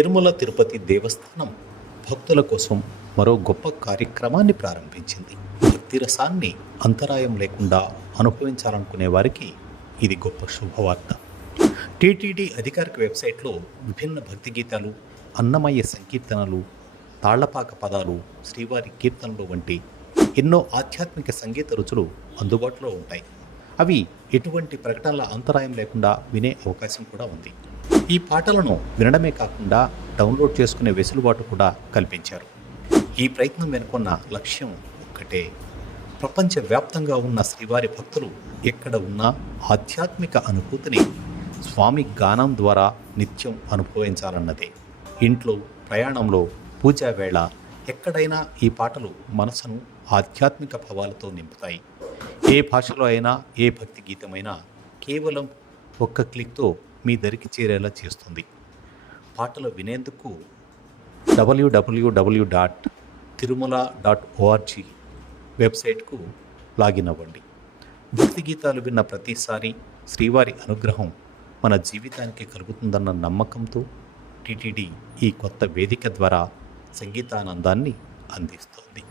తిరుమల తిరుపతి దేవస్థానం భక్తుల కోసం మరో గొప్ప కార్యక్రమాన్ని ప్రారంభించింది. భక్తి రసాన్ని అంతరాయం లేకుండా అనుభవించాలనుకునే వారికి ఇది గొప్ప శుభవార్త. టీటీడీ అధికారిక వెబ్సైట్లో విభిన్న భక్తి గీతాలు, అన్నమయ్య సంకీర్తనలు, తాళ్లపాక పదాలు, శ్రీవారి కీర్తనలు వంటి ఎన్నో ఆధ్యాత్మిక సంగీత రుచులు అందుబాటులో ఉంటాయి. అవి ఎటువంటి ప్రకటనల అంతరాయం లేకుండా వినే అవకాశం కూడా ఉంది. ఈ పాటలను వినడమే కాకుండా డౌన్లోడ్ చేసుకునే వెసులుబాటు కూడా కల్పించారు. ఈ ప్రయత్నం వెనుకున్న లక్ష్యం ఒక్కటే: ప్రపంచవ్యాప్తంగా ఉన్న శ్రీవారి భక్తులు ఎక్కడ ఉన్నా ఆధ్యాత్మిక అనుభూతిని స్వామి గానం ద్వారా నిత్యం అనుభవించాలన్నదే. ఇంట్లో, ప్రయాణంలో, పూజా వేళ ఎక్కడైనా ఈ పాటలు మనసును ఆధ్యాత్మిక భావాలతో నింపుతాయి. ఏ భాషలో అయినా, ఏ భక్తి గీతమైనా కేవలం ఒక్క క్లిక్తో మీ దరికి చేరేలా చేస్తుంది. పాటలు వినేందుకు www.tirumala.org వెబ్సైట్కు లాగిన్ అవ్వండి. భక్తి గీతాలు విన్న ప్రతిసారి శ్రీవారి అనుగ్రహం మన జీవితానికి కలుగుతుందన్న నమ్మకంతో టీటీడీ ఈ కొత్త వేదిక ద్వారా సంగీతానందాన్ని అందిస్తోంది.